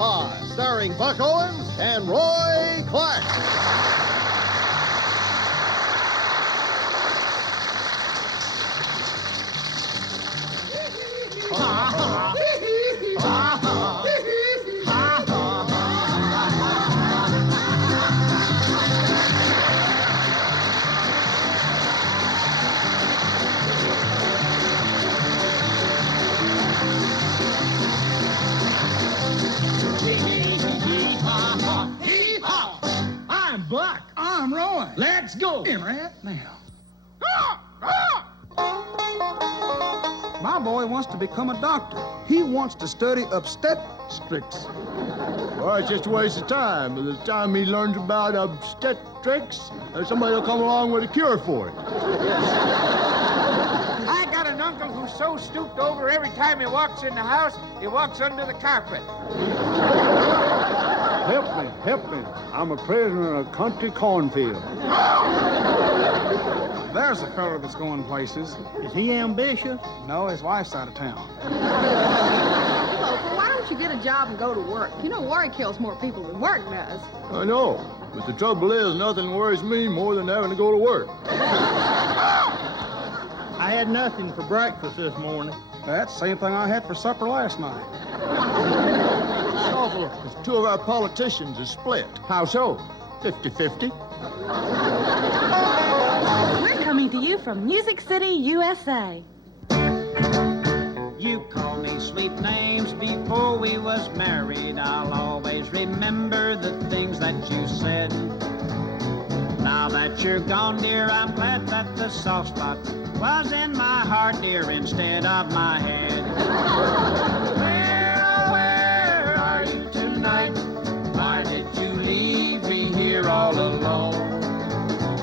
Hee-Haw, starring Buck Owens and Roy Clark. I'm Buck. I'm Roy. Let's go. In right now. My boy wants to become a doctor. He wants to study obstetrics. Well, it's just a waste of time. By the time he learns about obstetrics, somebody will come along with a cure for it. I got an uncle who's so stooped over every time he walks in the house, he walks under the carpet. Help me. I'm a prisoner in a country cornfield. There's a fellow that's going places. Is he ambitious? No, his wife's out of town. Loafer, why don't you get a job and go to work? You know worry kills more people than work does. I know, but the trouble is nothing worries me more than having to go to work. I had nothing for breakfast this morning. That's the same thing I had for supper last night. It's awful. Because two of our politicians are split. How so? 50-50. We're coming to you from Music City, USA. You called me sweet names before we was married. I'll always remember the things that you said. Now that you're gone, dear, I'm glad that the soft spot was in my heart, dear, instead of my head. Where are you tonight? Why did you leave me here all alone?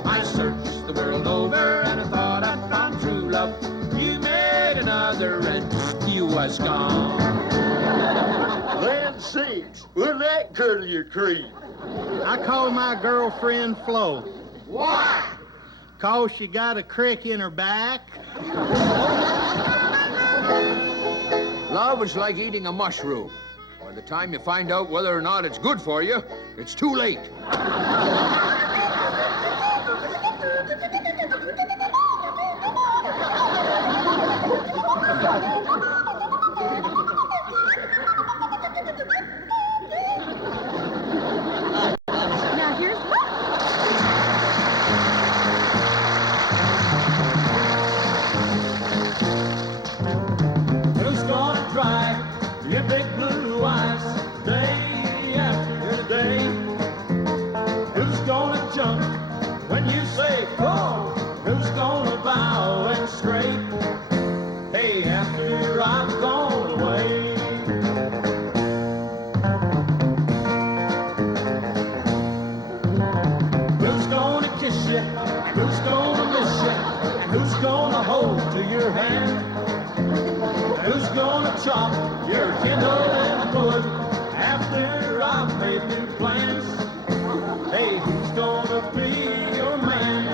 I searched the world over and I thought I found true love. You made another and you was gone. Land sakes, wouldn't that curdle your cream? I call my girlfriend Flo. Why? 'Cause she got a crick in her back. Love is like eating a mushroom. By the time you find out whether or not it's good for you, it's too late. Now here's Who's gonna dry your big blue eyes day after day? Who's gonna jump when you say go? Who's gonna bow and scrape? Hey, after I've gone away. Who's gonna kiss you? Who's gonna miss you? And who's gonna hold to your hand? Who's gonna chop your kindle and wood after I've made new plans? Hey, who's gonna be your man?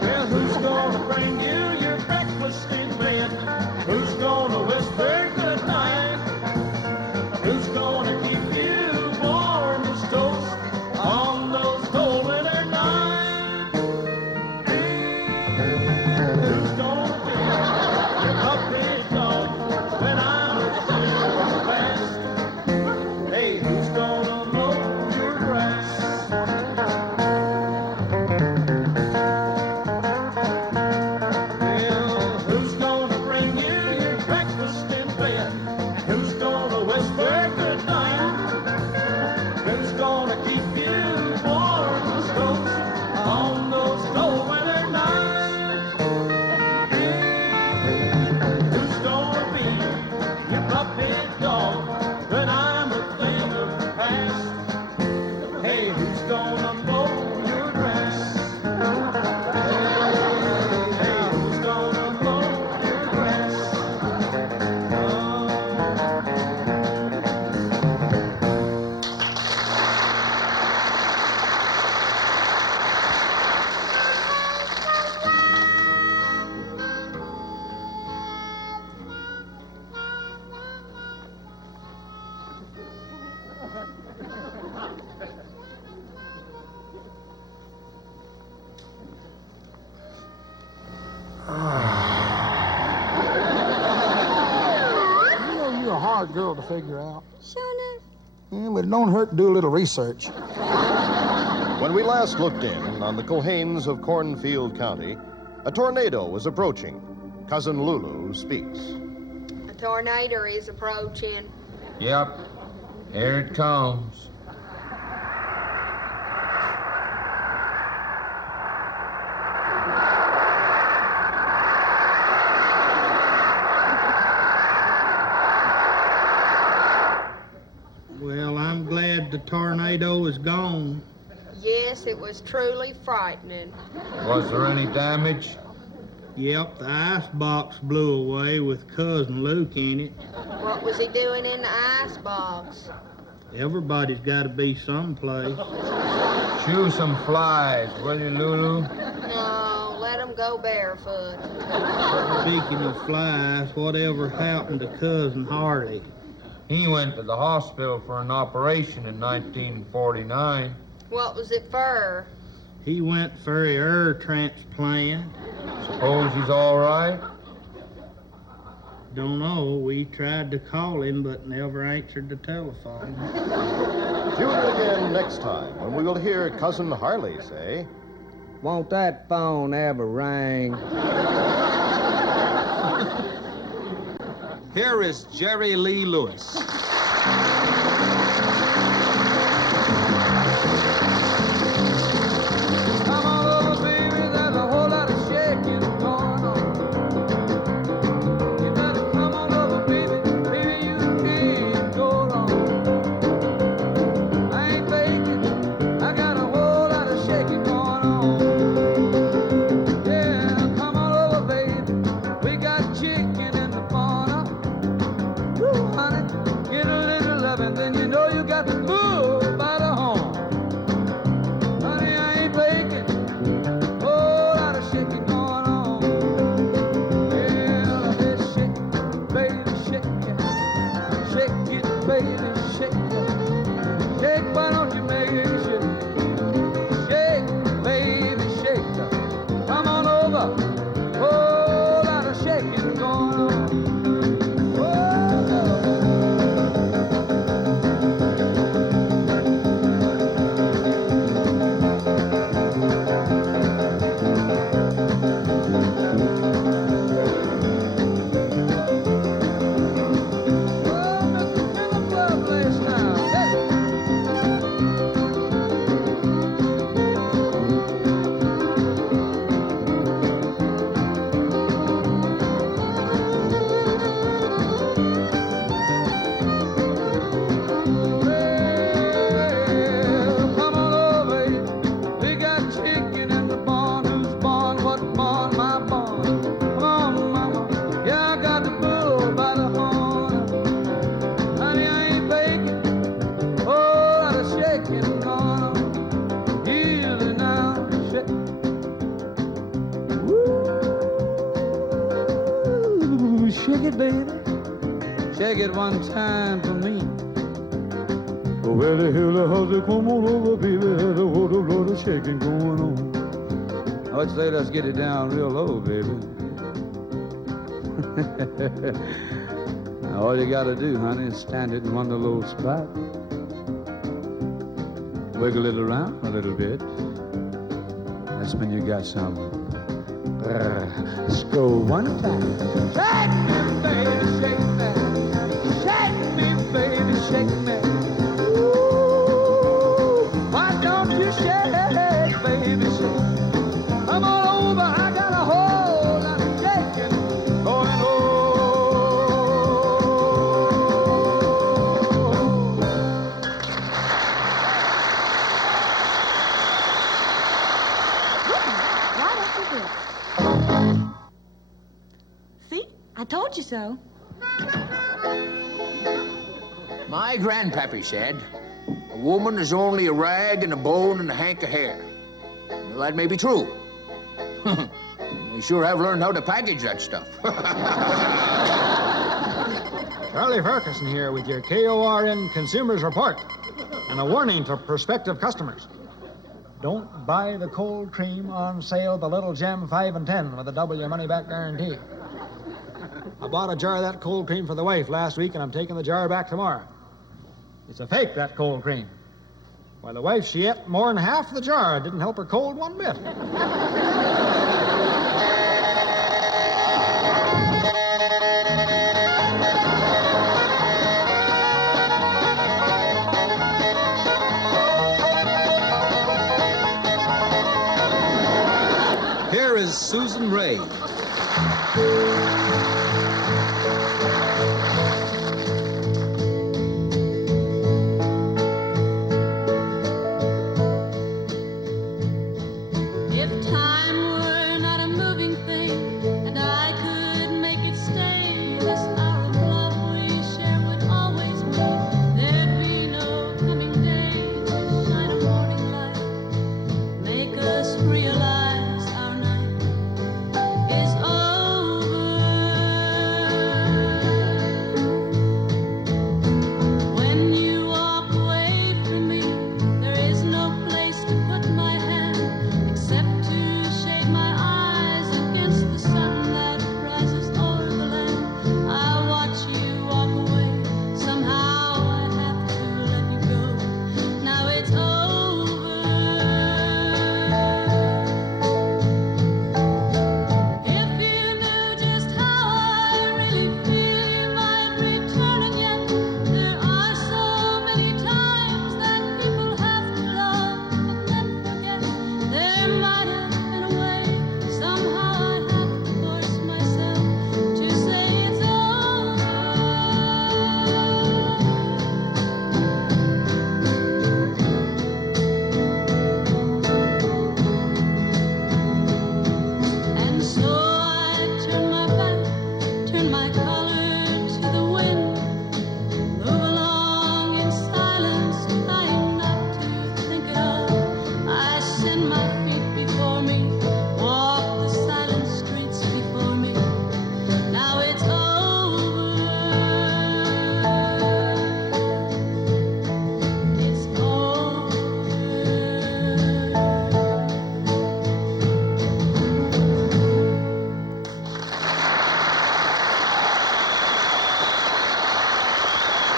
Well, who's gonna bring you your breakfast in bed? Who's gonna whisper goodnight? Who's gonna keep you warm as toast on those cold winter nights? Who's gonna be your puppy dog when I'm fast? Hey, who's gonna mow your grass? Well, who's gonna bring you your breakfast in bed? Who's gonna whisper goodnight? Who's gonna keep you warm as toast on those cold winter nights? Who's gonna be your puppy dog when I'm a thing of the past? Hey, who's gonna mow your grass? Hey, who's gonna mow your grass? smart girl to figure out. Sure enough. Yeah, but it don't hurt to do a little research. When we last looked in on the Cohanes of Cornfield County, a tornado was approaching. Cousin Lulu speaks. A tornado is approaching. Yep. Here it comes. Well, I'm glad the tornado is gone. Yes, it was truly frightening. Was there any damage? Yep, the ice box blew away with Cousin Luke in it. What was he doing in the ice box? Everybody's got to be someplace. Shoo some flies, will you, Lulu? No, let him go barefoot. Speaking of flies, whatever happened to Cousin Harley? He went to the hospital for an operation in 1949. What was it for? He went for a ear transplant. Suppose he's all right? Don't know. We tried to call him, but never answered the telephone. Tune in again next time when we will hear Cousin Harley say, Won't that phone ever ring? Here is Jerry Lee Lewis. Come on over, baby, there's a whole lot of shaking going on. You better come on over, baby, baby, you can't go wrong. I ain't faking, I got a whole lot of shaking going on. Yeah, come on over, baby, we got chicken in the corner. Woo, honey, get a little loving, then you know you got the bull by the horn. Honey, I ain't faking. Whole lot of shaking going on. Yeah, let's shake, baby, shake it. Shake it, baby, shake it. Shake, why don't you make it shake? Shake, baby, shake it. Come on over. Whole lot of shaking going on. Come on over, we got chicken in the barn. Who's born? What barn? My barn. Come on, mama. Yeah, I got the bull by the horn. Honey, I ain't faking. Oh, lot of shaking going on. Easy now, shake. Woo, shake it, baby. Shake it one time for me. Where the hell the how's it come on over, baby? There's a whole lot of shaking going on. I'd say let's get it down real low, baby. Now, all you gotta do, honey, is stand it in one little spot. Wiggle it around a little bit. That's when you got some. Let's go one time. Shake me, baby, shake me. Shake me, baby, shake me. Why don't you shake, baby, shake? Come on over, I got a whole lot of shaking going on. Right after this. See? I told you so. My grandpappy said, a woman is only a rag and a bone and a hank of hair. Well, that may be true. They sure have learned how to package that stuff. Charlie Ferguson here with your KORN Consumers Report. And a warning to prospective customers. Don't buy the cold cream on sale, the Little Gem 5 and 10 with a double your money back guarantee. I bought a jar of that cold cream for the wife last week, and I'm taking the jar back tomorrow. It's a fake, that cold cream. Why, the wife, she ate more than half the jar. It didn't help her cold one bit. Here is Susan Ray. If time were not a moving thing, and I could make it stay, this hour of love we share would always be. There'd be no coming day to shine a morning light, make us realize our night is over. When you walk away from me, there is no place to put my hand except to shade my eyes against the sun that rises o'er the land. I watch you walk away. Somehow I have to let you go. Now it's over. If you knew just how I really feel, you might return again. There are so many times that people have to love and then forget. There might have been a way. Somehow I have to force myself to say it's over. And so I turn my back, turn my collar to the wind, move along in silence, trying not to think at all. I send my feet before me, walk the silent streets before me. Now it's over. It's over.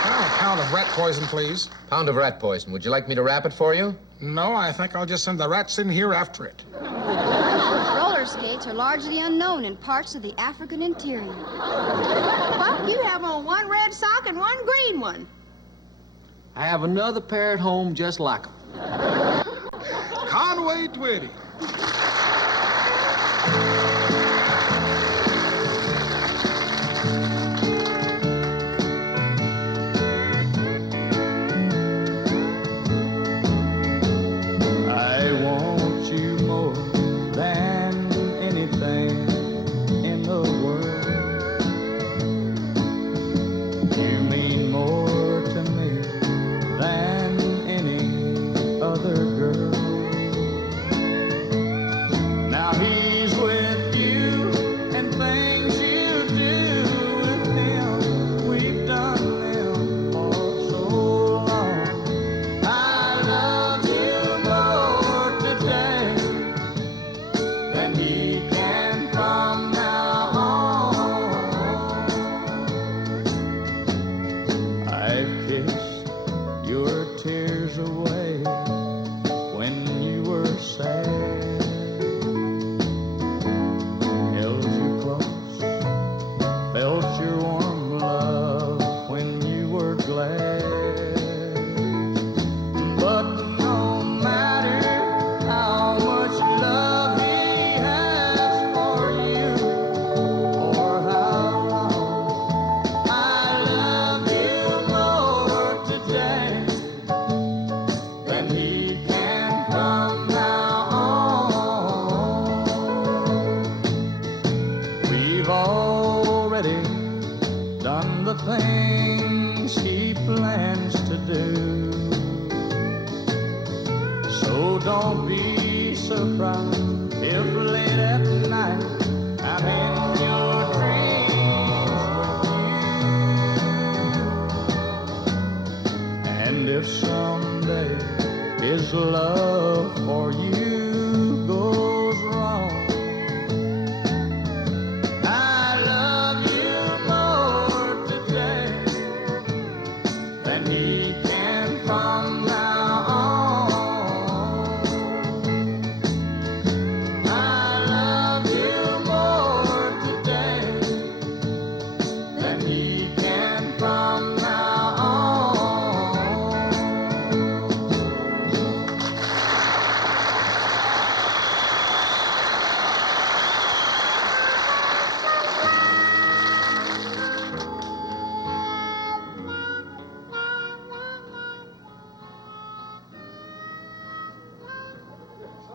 A pound of rat poison, please. Pound of rat poison. Would you like me to wrap it for you? No, I think I'll just send the rats in here after it. Roller skates are largely unknown in parts of the African interior. Buck, you have on one red sock and one green one. I have another pair at home just like them. Conway Twitty. I want you more than anything in the world. You mean more to me than any other girl. Now he's with you and things you do with him, we've done them for so long. I love you more today than he can from now on. I've kissed your tears away when you were sad, held you close, felt your warm love when you were glad. But no matter how much love he has for you, or how long, I love you more today than he can from now on. We've already done the things he plans to do, so don't be surprised if late at night I'm in your dreams with you. And if someday his love for you goes wrong, I love you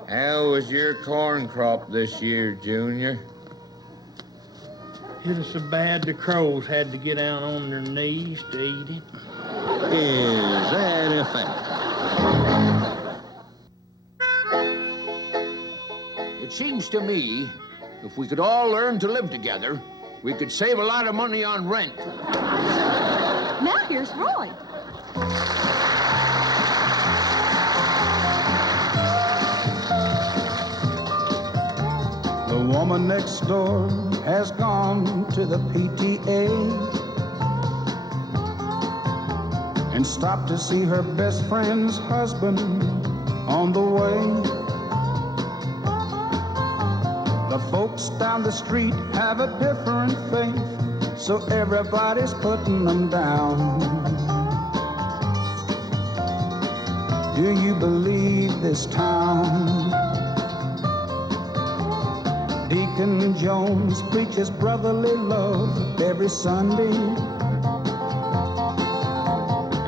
How was your corn crop this year, Junior? It was so bad the crows had to get down on their knees to eat it. Is that a fact? It seems to me, if we could all learn to live together, we could save a lot of money on rent. Now here's Roy. The woman next door has gone to the PTA and stopped to see her best friend's husband on the way. The folks down the street have a different faith, so everybody's putting them down. Do you believe this town? Deacon Jones preaches brotherly love every Sunday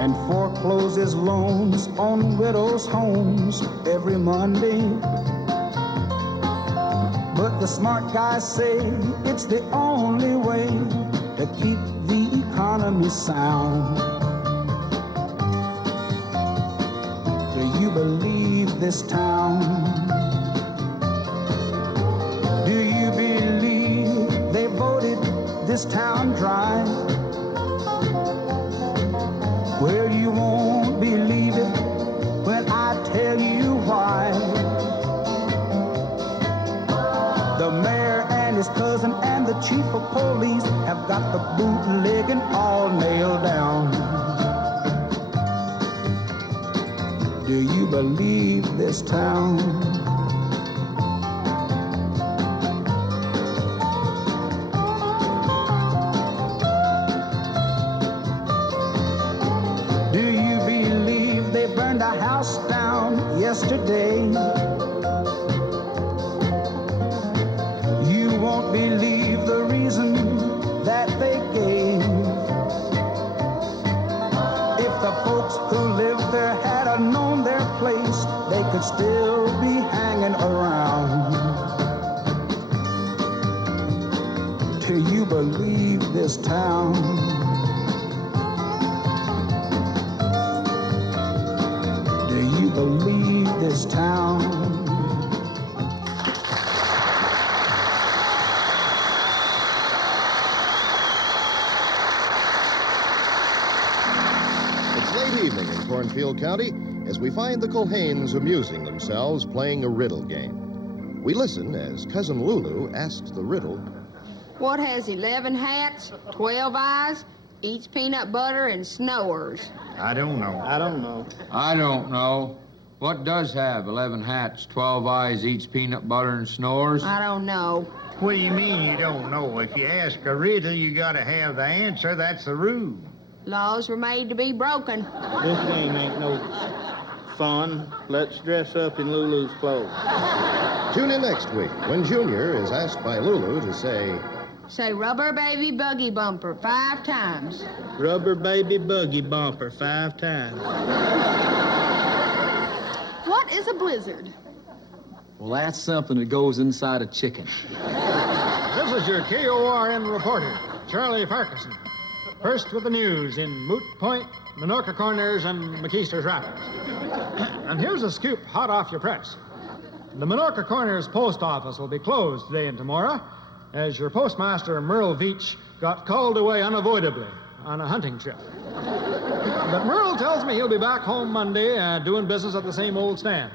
and forecloses loans on widows' homes every Monday. But the smart guys say it's the only way to keep the economy sound. Do you believe this town? Do you believe they voted this town dry? Well, you won't believe it when I tell you why. The mayor and his cousin and the chief of police have got the bootlegging all nailed down. Do you believe this town? Yesterday, you won't believe the reason that they gave. If the folks who lived there had known their place, they could still be hanging around. Do you believe this town? Believe this town. It's late evening in Cornfield County as we find the Culhanes amusing themselves playing a riddle game. We listen as Cousin Lulu asks the riddle, What has 11 hats, 12 eyes, eats peanut butter, and snores? I don't know. I don't know. I don't know. What does have 11 hats, 12 eyes, eats peanut butter, and snores? I don't know. What do you mean you don't know? If you ask a riddle, you gotta have the answer. That's the rule. Laws were made to be broken. This game ain't no fun. Let's dress up in Lulu's clothes. Tune in next week when Junior is asked by Lulu to say rubber baby buggy bumper 5 times. Rubber baby buggy bumper 5 times. What is a blizzard? Well, that's something that goes inside a chicken. This is your KORN reporter, Charlie Parkinson. First with the news in Moot Point, Minorca Corners, and McKeester's Rapids. And here's a scoop hot off your press. The Minorca Corners post office will be closed today and tomorrow as your postmaster, Merle Veach, got called away unavoidably on a hunting trip. But Merle tells me he'll be back home Monday doing business at the same old stand.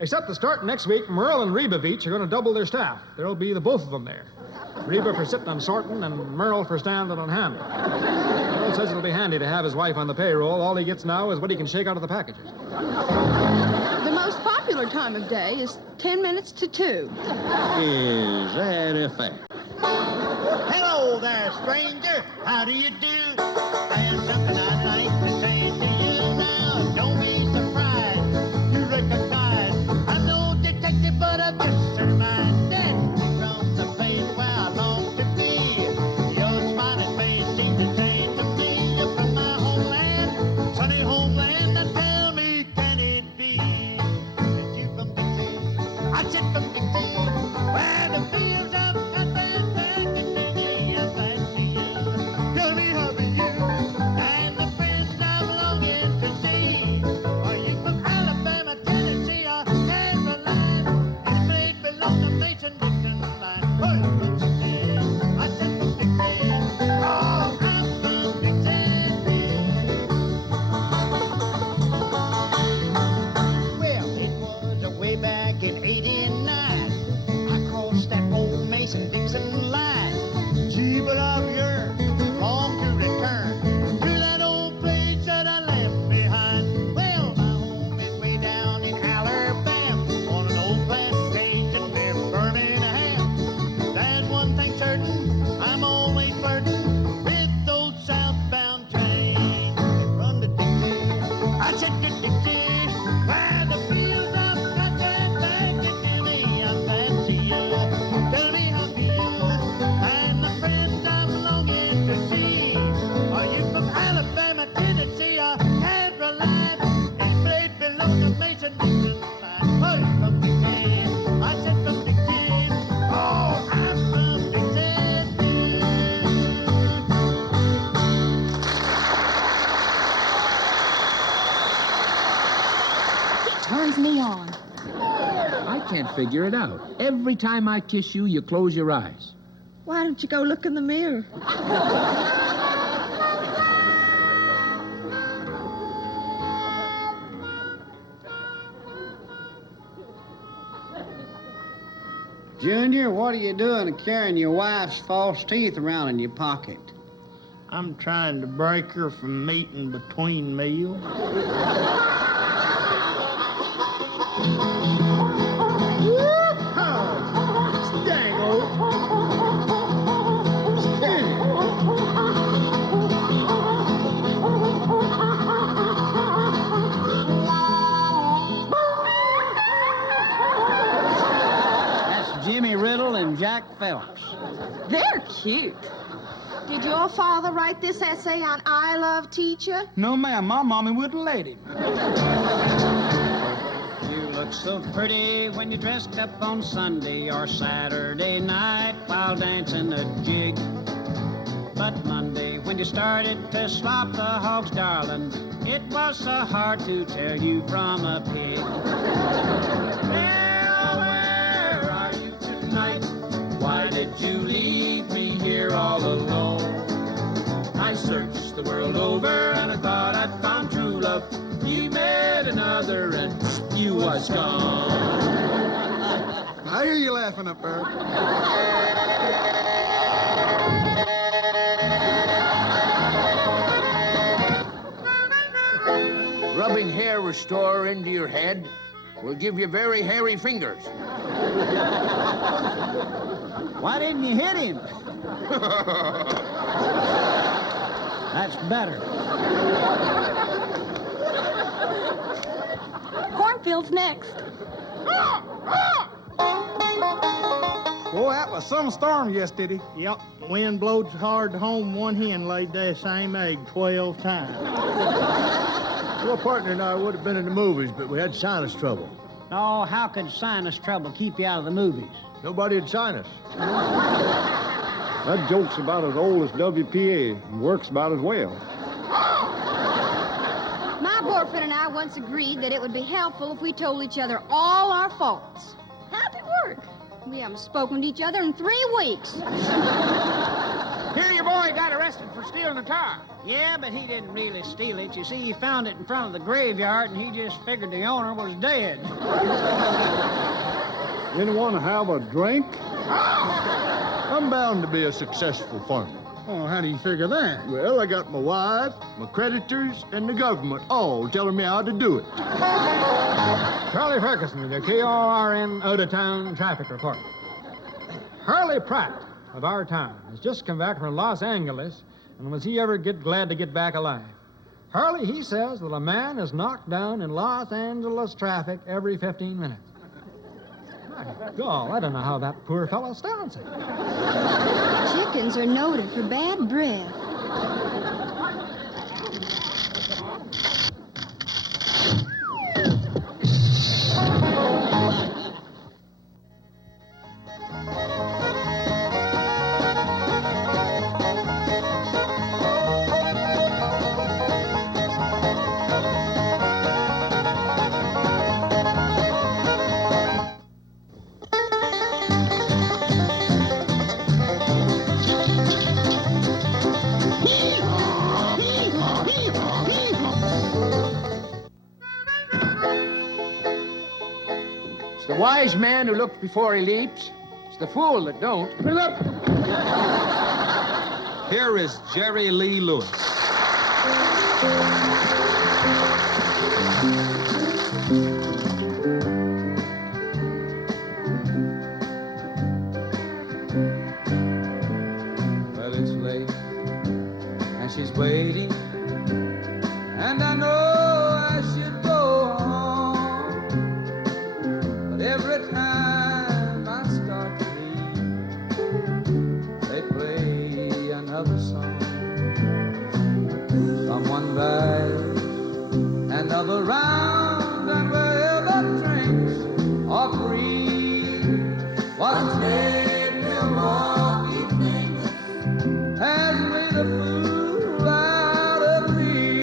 Except to start next week, Merle and Reba Veach are going to double their staff. There'll be the both of them there. Reba for sitting and sorting, and Merle for standing and handling. Merle says it'll be handy to have his wife on the payroll. All he gets now is what he can shake out of the packages. The most popular time of day is 10 minutes to 2. Is that a fact? Hello there, stranger. How do you do? I have something I'd like to say to you now. Don't be surprised. You recognize I'm no detective, but I'm just reminded from the place where I long to be. Your smiling face seems to change to me. You're from my homeland, sunny homeland. Now tell me, can it be that you from Dixie? I said from Dixie, where the fields of cotton back in Dixie, I fancy you. Tell me how are you and the friends I'm longing to see. Are you from Alabama, Tennessee, or Caroline? You may belong to Mason Dixon line. Oh, from Dixie, I said from Dixie, oh, I'm from Dixie. Well, it was way back in '89. I crossed that old Mason-Dixon line. Gee, but I've yearned long to return to that old place that I left behind. Well, my home is way down in Alabama on an old plantation near Birmingham. There's one thing certain, I'm always flirting with those southbound trains that run to Dixie. I said to Dixie, where the fields of cotton back to me, I fancy you. Tell me how do you and the friends I'm longing to see. Are you from Alabama, Tennessee, or Caroline? Each place belongs to Mason Dixon line. Oh, you from Dixie? I said from Dixie. Oh, I'm from Dixie. Turns me on. I can't figure it out. Every time I kiss you, you close your eyes. Why don't you go look in the mirror? Junior, what are you doing carrying your wife's false teeth around in your pocket? I'm trying to break her from meeting between meals. That's Jimmy Riddle and Jack Phelps. They're cute. Did your father write this essay on I Love Teacher? No, ma'am. My mommy wouldn't let him. You look so pretty when you're dressed up on Sunday or Saturday night while dancing a jig. But Monday, when you started to slop the hogs, darling, it was so hard to tell you from a pig. Well, where are you tonight? Why did you leave me here all alone? I searched the world over and I thought I'd found true love. You met another and you was gone. I hear you laughing up there. Rubbing hair restorer into your head will give you very hairy fingers. Why didn't you hit him? That's better. Cornfield's next. Boy, that was some storm yesterday. Yep, wind blows hard home. One hen laid that same egg 12 times. Your partner and I would have been in the movies, but we had sinus trouble. Oh, how could sinus trouble keep you out of the movies? Nobody had sinus. That joke's about as old as WPA and works about as well. My boyfriend and I once agreed that it would be helpful if we told each other all our faults. How'd it work? We haven't spoken to each other in 3 weeks. Here your boy got arrested for stealing a car. Yeah, but he didn't really steal it. You see, he found it in front of the graveyard, and he just figured the owner was dead. Anyone have a drink? I'm bound to be a successful farmer. Oh, how do you figure that? Well, I got my wife, my creditors, and the government all telling me how to do it. Charlie Ferguson, the KORN out-of-town traffic report. Harley Pratt of our town has just come back from Los Angeles, and was he ever glad to get back alive? Harley, he says that a man is knocked down in Los Angeles traffic every 15 minutes. My God, I don't know how that poor fellow stands it. Chickens are noted for bad breath. It's the wise man who looks before he leaps. It's the fool that don't. Bring up. Here is Jerry Lee Lewis. Well, it's late, and she's waiting, and I know I should go home, but every time I start to leave, they play another song. Someone dies, another round, and wherever drinks are free, what's made Milwaukee famous has made a fool out of me.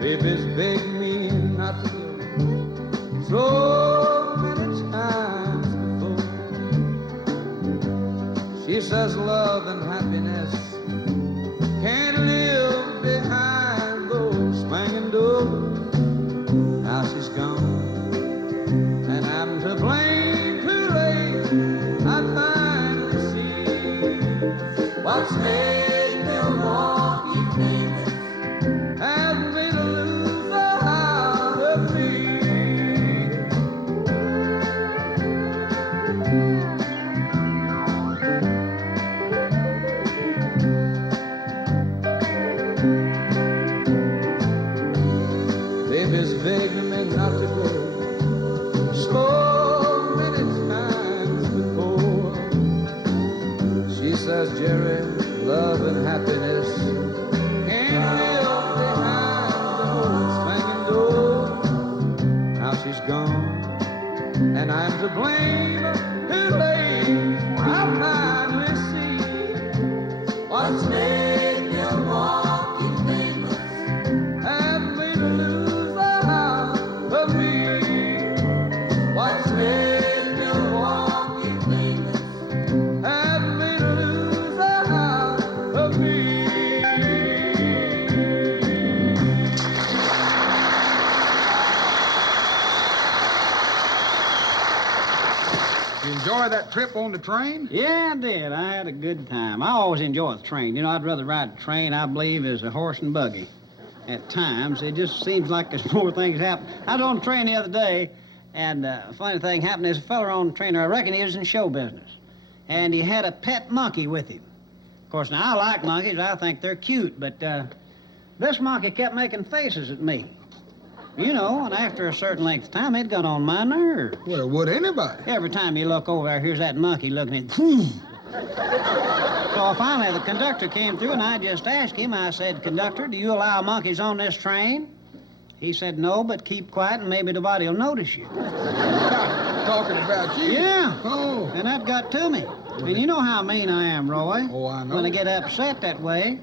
Baby's begged me not to go so many times before. She says love and happiness can't live behind those swinging doors. Now she's gone, and I'm to blame. Too late, I finally see what's made Milwaukee famous has made a loser out of me. Baby's begged me not to go so many times before. She says, Jerry, love and happiness can't live behind those swinging doors. Now she's gone, and I'm to blame. Too late, I finally see what's made Milwaukee famous has made a loser out of me. What's made Milwaukee famous has made a loser out of me. You enjoy that trip on the train? Yeah, I did. I had a good time. I always enjoy the train. You know, I'd rather ride a train, I believe, as a horse and buggy. At times, it just seems like there's more things happening. I was on the train the other day, and a funny thing happened. There's a fella on the train, I reckon he was in show business, and he had a pet monkey with him. Of course, now, I like monkeys. I think they're cute, but this monkey kept making faces at me. You know, and after a certain length of time, it got on my nerves. Well, would anybody? Every time you look over there, here's that monkey looking at you. So finally, the conductor came through, and I just asked him, I said, Conductor, do you allow monkeys on this train? He said, no, but keep quiet, and maybe nobody will notice you. Talking about you? Yeah. Oh. And that got to me. And you know how mean I am, Roy. Oh, I know. When I get upset that way.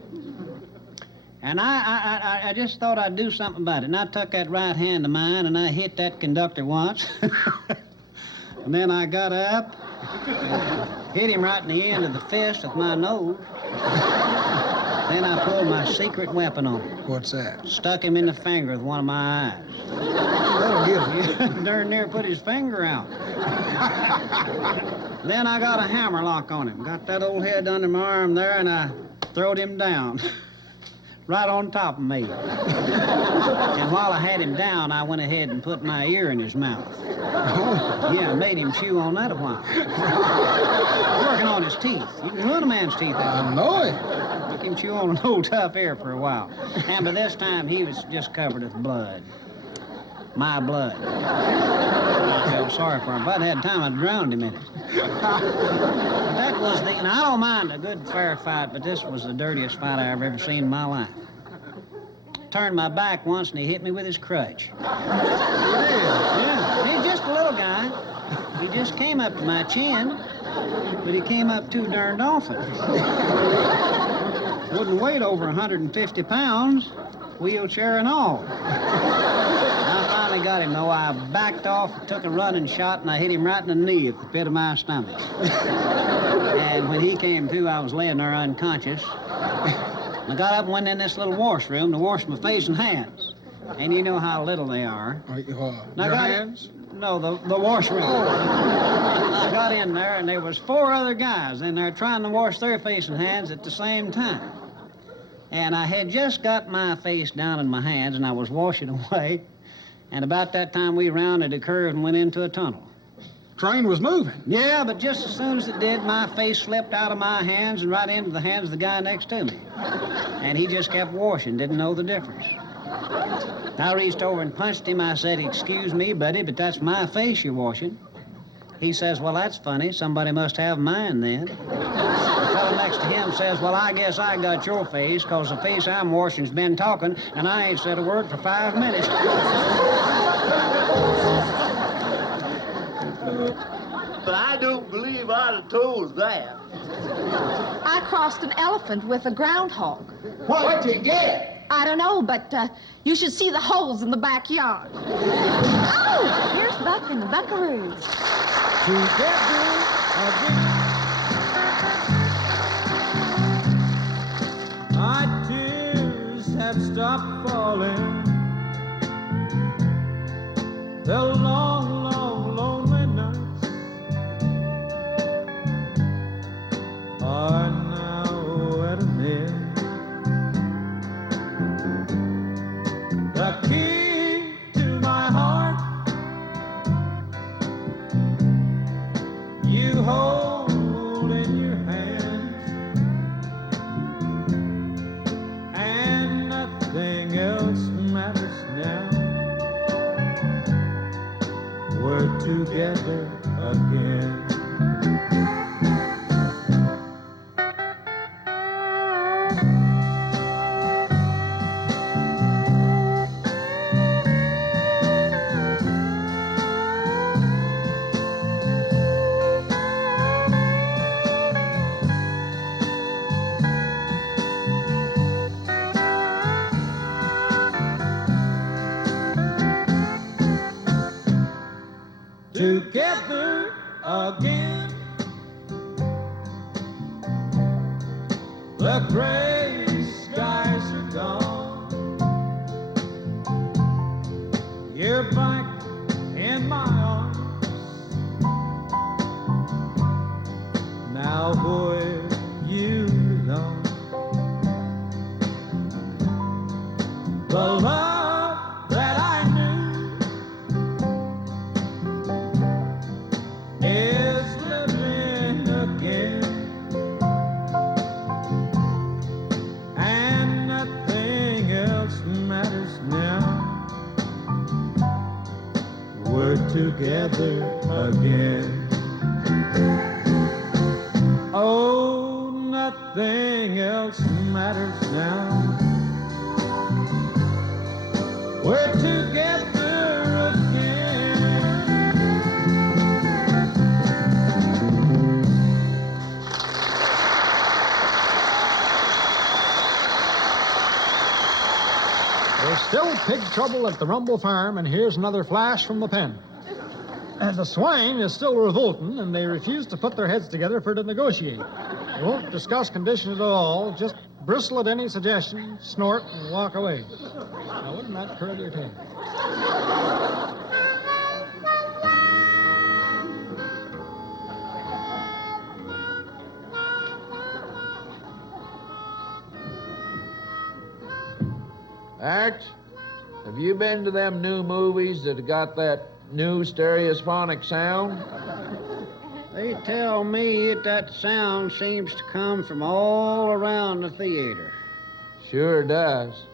And I just thought I'd do something about it. And I took that right hand of mine, and I hit that conductor once. And then I got up, hit him right in the end of the fist with my nose. Then I pulled my secret weapon on him. What's that? Stuck him in the finger with one of my eyes. That'll get him. Darn near put his finger out. Then I got a hammer lock on him. Got that old head under my arm there, and I throwed him down. Right on top of me. And while I had him down, I went ahead and put my ear in his mouth. Yeah, made him chew on that a while. Working on his teeth. You can ruin a man's teeth. I know it. Took him chew on an old tough ear for a while. And by this time, he was just covered with blood. My blood. I felt sorry for him. If I'd had time, I'd drowned him in it. That was the... And I don't mind a good, fair fight, but this was the dirtiest fight I've ever seen in my life. Turned my back once, and he hit me with his crutch. Yeah. He's just a little guy. He just came up to my chin, but he came up too darned often. Wouldn't weigh over 150 pounds, wheelchair and all. I finally got him, though. I backed off, took a running shot, and I hit him right in the knee at the pit of my stomach. And when he came to, I was laying there unconscious. I got up and went in this little washroom to wash my face and hands. And you know how little they are. Now, Your got- hands? No, the washroom. I got in there, and there was 4 other guys in there trying to wash their face and hands at the same time. And I had just got my face down in my hands, and I was washing away. And about that time, we rounded a curve and went into a tunnel. Train was moving. Yeah, but just as soon as it did, my face slipped out of my hands and right into the hands of the guy next to me. And he just kept washing, didn't know the difference. I reached over and punched him. I said, "Excuse me, buddy, but that's my face you're washing." He says, "Well, that's funny. Somebody must have mine then." The fellow next to him says, "Well, I guess I got your face, because the face I'm washing's been talking, and I ain't said a word for 5 minutes." But I don't believe I'd have told that. I crossed an elephant with a groundhog. What'd you get? I don't know, but you should see the holes in the backyard. Oh, here's Buck and the Buckaroos. Together again. My tears have stopped falling. The long, long, lonely nights are now at an end. The key to my heart you hold in your hands, and nothing else matters now. We're together again. Together again. The gray skies are gone. You're back in my arms. Now where you belong. The love that I knew is living again, and nothing else matters now. We're together again. Oh, nothing else matters now. We're together again. There's still pig trouble at the Rumble Farm, and here's another flash from the pen. And the swine is still revolting, and they refuse to put their heads together for to negotiate. They won't discuss conditions at all, just bristle at any suggestion, snort, and walk away. Now, wouldn't that curl your tail? Arch, have you been to them new movies that have got that new stereophonic sound? They tell me that sound seems to come from all around the theater. Sure does.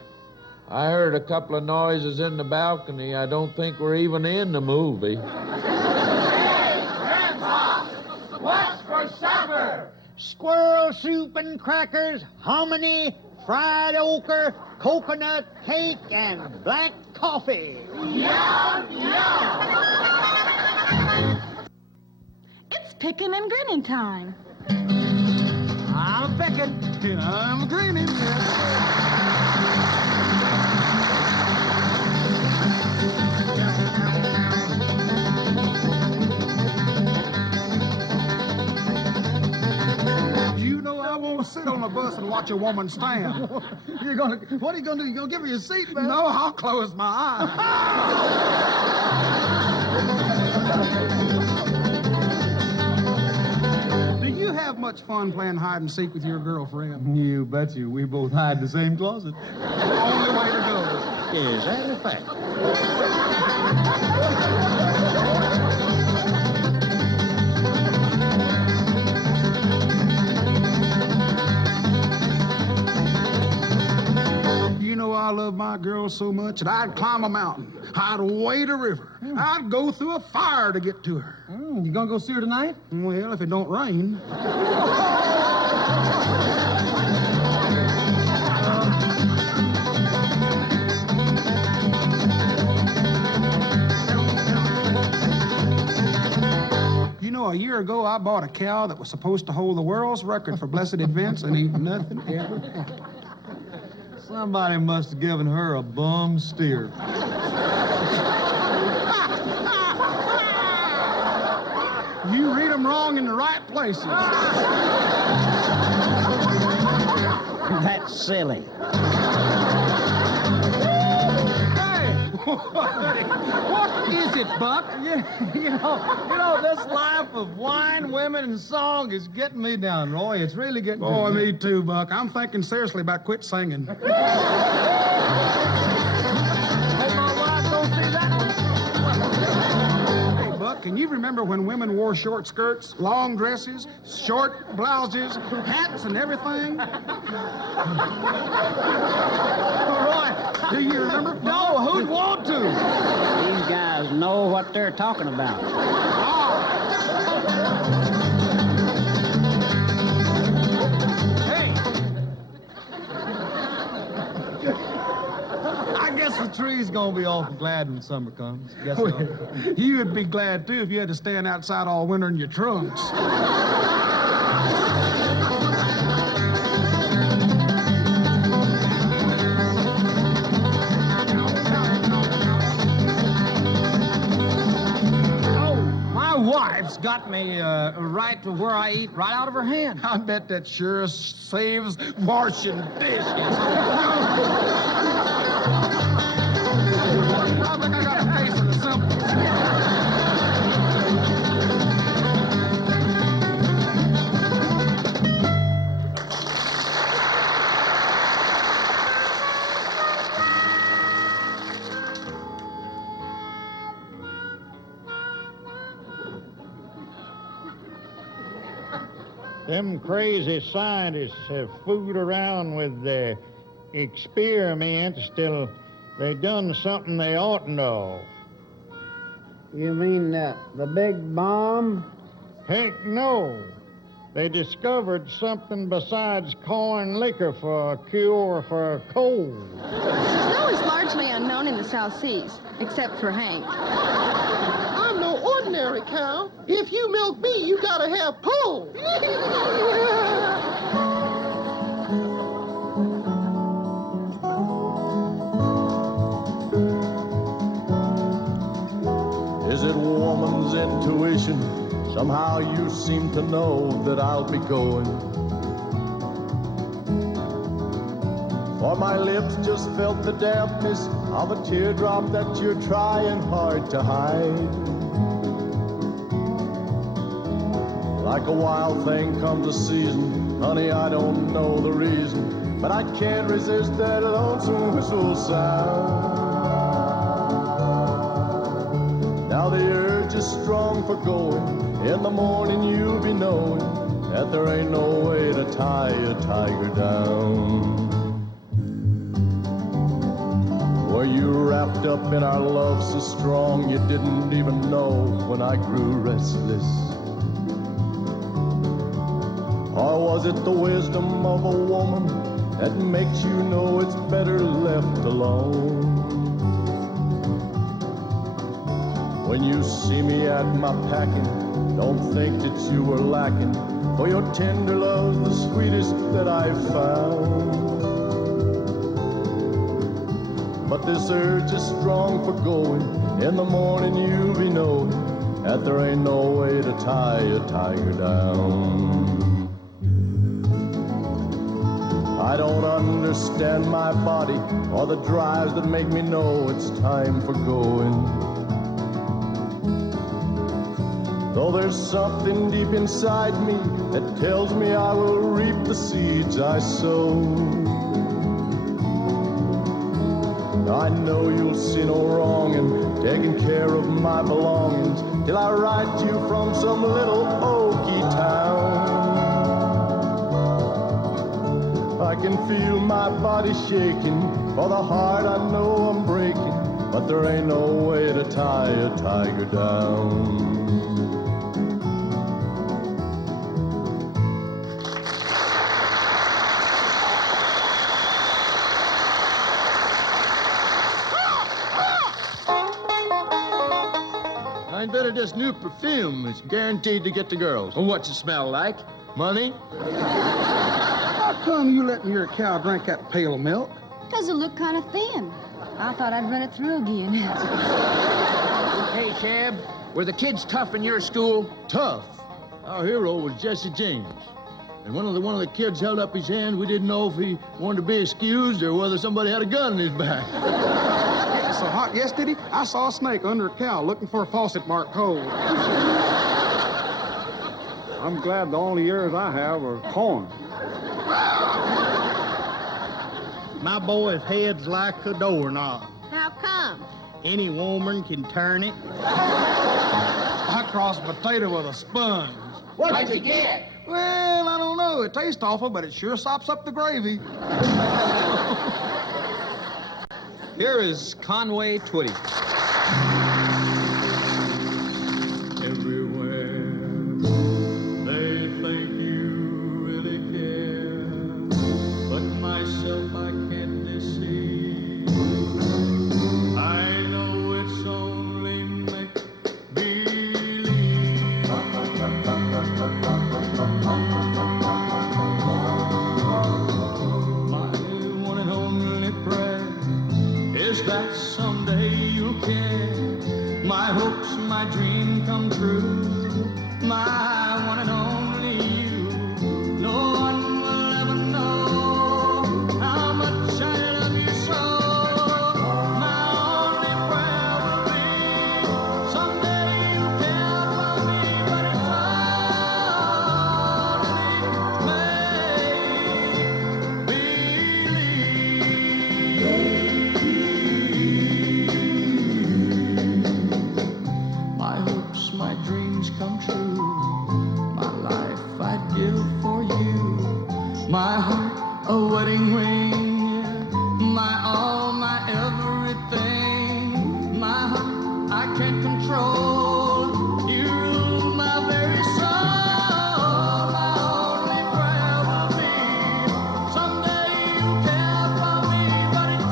I heard a couple of noises in the balcony. I don't think we're even in the movie. Grandpa, what's for supper? Squirrel soup and crackers, hominy, fried ochre, coconut cake, and black coffee. Yum, yum. It's picking and grinning time. I'm picking. I'm grinning. You know I won't sit on a bus and watch watch a woman stand. What are you gonna do? You gonna give her your seat, man? No, I'll close my eyes. Do you have much fun playing hide and seek with your girlfriend? You bet you. We both hide in the same closet. Only way to go. Is that a fact? You know I love my girl so much that I'd climb a mountain. I'd wade a river. I'd go through a fire to get to her. You gonna go see her tonight? Well, if it don't rain. You know, a year ago, I bought a cow that was supposed to hold the world's record for blessed events, and ain't nothing ever happened. Somebody must have given her a bum steer. You read them wrong in the right places. That's silly. What is it, Buck? You know, this life of wine, women, and song is getting me down, Roy. It's really getting Boy, to me too, Buck. I'm thinking seriously about quit singing. Hope my wife don't see that one. Hey, Buck, can you remember when women wore short skirts, long dresses, short blouses, hats, and everything? Roy, Do you remember? no, who'd want to? These guys know what they're talking about. Hey, I guess the tree's gonna be awful glad when summer comes. Guess so. you'd be glad, too, if you had to stand outside all winter in your trunks. My wife's got me right to where I eat right out of her hand. I bet that sure saves washing dishes. I think I got a taste of the simple. Them crazy scientists have fooled around with the experiments till they done something they oughtn't of. You mean the big bomb? Heck no. They discovered something besides corn liquor for a cure for a cold. Snow is largely unknown in the South Seas, except for Hank. I'm no ordinary cow. If you milk me, you gotta have pull. Is it woman's intuition? Somehow you seem to know that I'll be going. For my lips just felt the dampness of a teardrop that you're trying hard to hide. Like a wild thing comes a season, honey, I don't know the reason, but I can't resist that lonesome whistle sound. Now the urge is strong for going. In the morning you'll be knowing that there ain't no way to tie a tiger down. Were you wrapped up in our love so strong you didn't even know when I grew restless? Or was it the wisdom of a woman that makes you know it's better left alone? When you see me at my packing, don't think that you were lacking, for your tender love's the sweetest that I've found. But this urge is strong for going. In the morning you'll be knowing that there ain't no way to tie a tiger down. I don't understand my body or the drives that make me know it's time for going. Though there's something deep inside me that tells me I will reap the seeds I sow. I know you'll see no wrong in taking care of my belongings till I write to you from some little oaky town. I can feel my body shaking, for the heart I know I'm breaking, but there ain't no way to tie a tiger down. I invented this new perfume. It's guaranteed to get the girls. Well, what's it smell like? Money? How come you letting your cow drink that pail of milk? Because it looked kind of thin. I thought I'd run it through again. Hey, Shab, were the kids tough in your school? Tough? Our hero was Jesse James. And one of the kids held up his hand. We didn't know if he wanted to be excused or whether somebody had a gun in his back. So hot, yes, did he? I saw a snake under a cow looking for a faucet marked cold. I'm glad the only ears I have are corn. My boy's head's like a doorknob. How come? Any woman can turn it. I crossed a potato with a sponge. What'd you get? Well, I don't know. It tastes awful, but it sure sops up the gravy. Here is Conway Twitty. Everywhere they think you really care, but myself I can't deceive. I know it's only make-believe. My one and only prayer is that someday you'll care. My hopes, my dream come true. My one and only you. No one will ever know how much I love you so. My only prayer will be someday you'll care for me, but it's my hopes, my dreams come true. My life I'd give for you. My heart, a wedding ring. My all, my everything. My heart, I can't control. You rule my very soul. My only prayer will be someday you'll care for me, but it's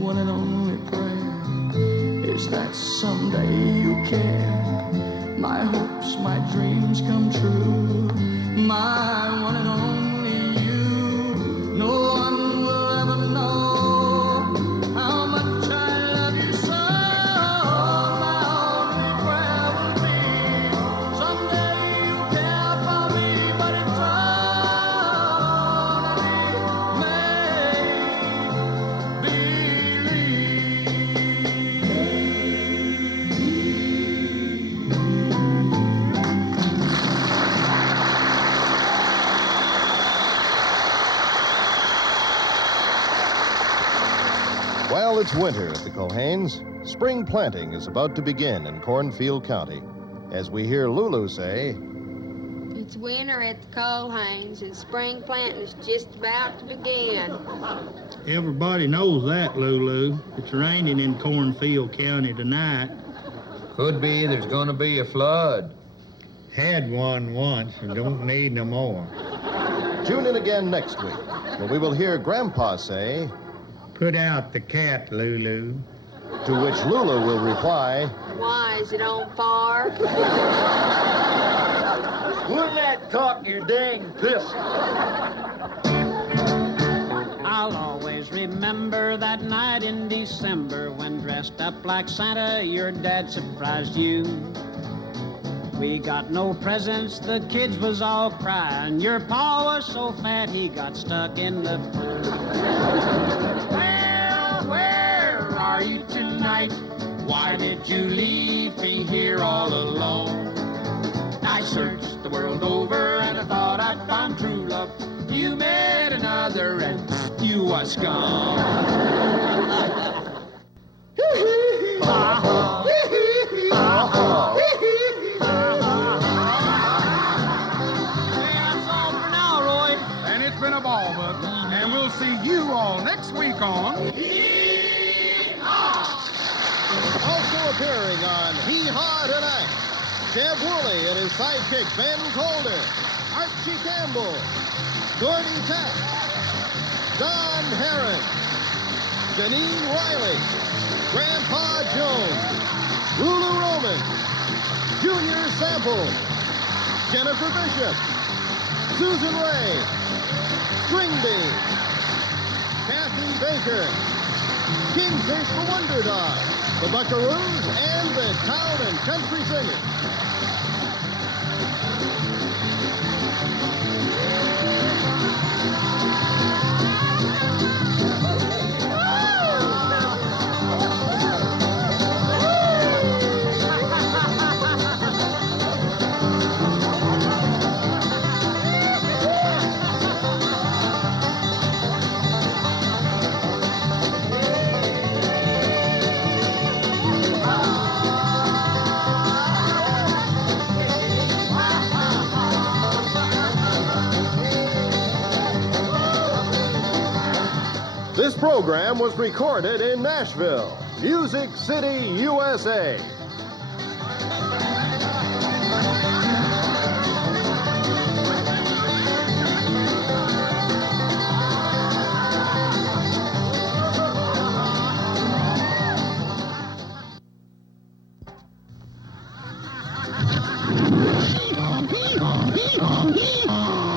one and only prayer is that someday you care. My hopes, my dreams come true. My one and only you. No one will ever know how much I love you so. My only prayer will be someday you care for me, but it's Well, it's winter at the Culhanes. Spring planting is about to begin in Cornfield County. As we hear Lulu say, It's winter at the Culhanes, and spring planting is just about to begin. Everybody knows that, Lulu. It's raining in Cornfield County tonight. Could be there's gonna be a flood. Had one once and don't need no more. tune in again next week, when we will hear Grandpa say, Put out the cat, Lulu. To which Lulu will reply, Why, is it on fire? Wouldn't that cock your dang pistol? I'll always remember that night in December when dressed up like Santa, your dad surprised you. We got no presents, the kids was all crying. Your pa was so fat he got stuck in the Well, where are you tonight? Why did you leave me here all alone? I searched the world over and I thought I'd found true love. You met another and you was gone. And it's been a ball, bud. And we'll see you all next week on... Also appearing on Hee-Haw Tonight, Jeb Woolley and his sidekick Ben Calder, Archie Campbell, Gordy Tapp, Don Herron, Janine Riley, Grandpa Jones, Lulu Roman, Junior Sample, Jennifer Bishop, Susan Ray, Stringbean, Kathy Baker, Kingfish the Wonder Dog, the Buckaroos, and the Town and Country Singers. This program was recorded in Nashville, Music City, USA. Hee-haw, hee-haw, hee-haw, hee-haw.